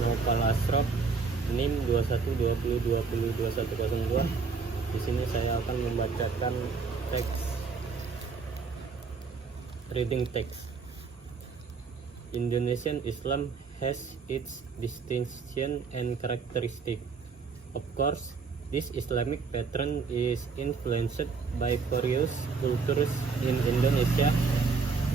Nopal Ashraf, NIM 2120202102. Di sini saya akan membacakan reading text. Indonesian Islam has its distinction and characteristic. Of course, this Islamic pattern is influenced by various cultures in Indonesia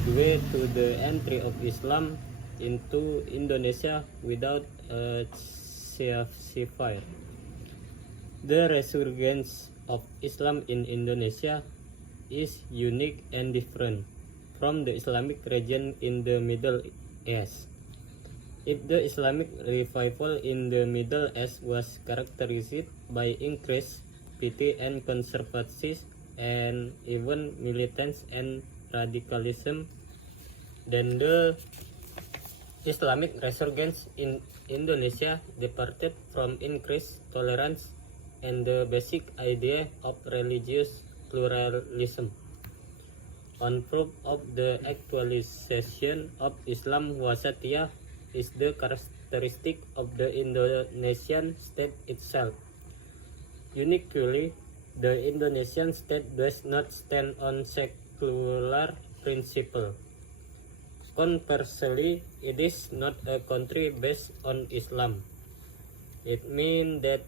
due to the entry of Islam into Indonesia without a ceasefire. The resurgence of Islam in Indonesia is unique and different from the Islamic region in the Middle East. If the Islamic revival in the Middle East was characterized by increased piety and conservatism and even militance and radicalism, then the Islamic resurgence in Indonesia departed from increased tolerance and the basic idea of religious pluralism. One proof of the actualization of Islam Wasatiyah is the characteristic of the Indonesian state itself. Uniquely, the Indonesian state does not stand on secular principle. Conversely, it is not a country based on Islam. It means that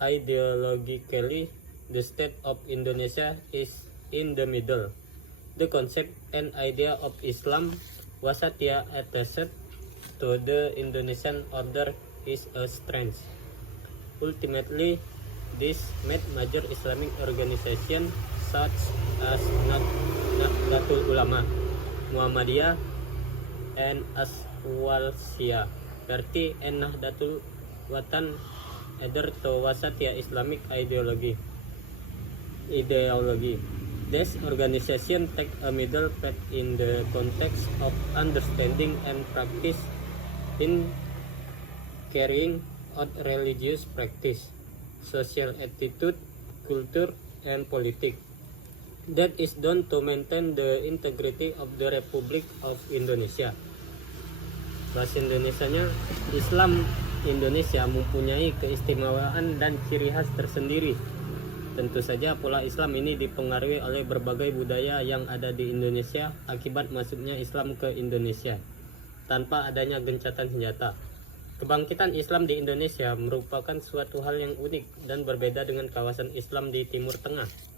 ideologically, the state of Indonesia is in the middle. The concept and idea of Islam Wasatiyah attached to the Indonesian order is a strength. Ultimately, this made major Islamic organizations such as Nahdlatul Ulama, Muhammadiyah, and Aswalsiyah Party and Nahdlatul Watan adhere to Wasatiyah Islamic ideology. This organization take a middle path in the context of understanding and practice in carrying out religious practice, social attitude, culture, and politics. That is done to maintain the integrity of the Republic of Indonesia. Bahasa Indonesianya, Islam Indonesia mempunyai keistimewaan dan ciri khas tersendiri. Tentu saja pola Islam ini dipengaruhi oleh berbagai budaya yang ada di Indonesia akibat masuknya Islam ke Indonesia tanpa adanya gencatan senjata. Kebangkitan Islam di Indonesia merupakan suatu hal yang unik dan berbeda dengan kawasan Islam di Timur Tengah.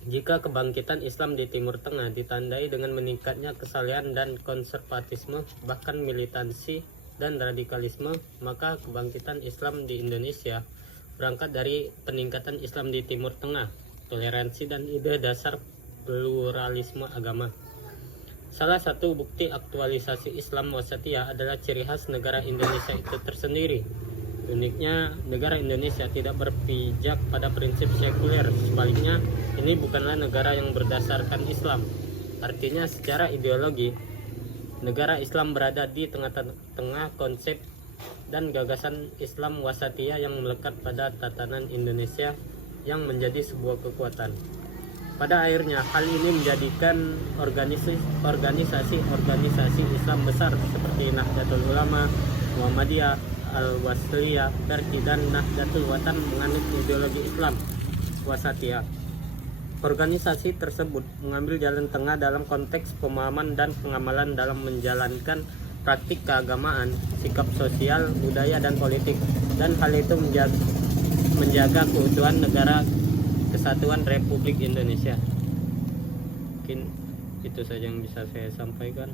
Jika kebangkitan Islam di Timur Tengah ditandai dengan meningkatnya kesalahan dan konservatisme, bahkan militansi dan radikalisme, maka kebangkitan Islam di Indonesia berangkat dari peningkatan Islam di Timur Tengah, toleransi dan ide dasar pluralisme agama. Salah satu bukti aktualisasi Islam Wasatiyah adalah ciri khas negara Indonesia itu tersendiri. Uniknya, negara Indonesia tidak berpijak pada prinsip sekuler. Sebaliknya, ini bukanlah negara yang berdasarkan Islam. Artinya, secara ideologi, negara Islam berada di tengah-tengah konsep dan gagasan Islam Wasatiyah yang melekat pada tatanan Indonesia yang menjadi sebuah kekuatan. Pada akhirnya, hal ini menjadikan organisasi Islam besar seperti Nahdlatul Ulama, Muhammadiyah, Al-Wasliyah, Party, dan Nahdlatul Watan menganut ideologi Islam Wasatiyah. Organisasi tersebut mengambil jalan tengah dalam konteks pemahaman dan pengamalan dalam menjalankan praktik keagamaan, sikap sosial, budaya, dan politik, dan hal itu menjaga keutuhan negara Kesatuan Republik Indonesia. Mungkin itu saja yang bisa saya sampaikan.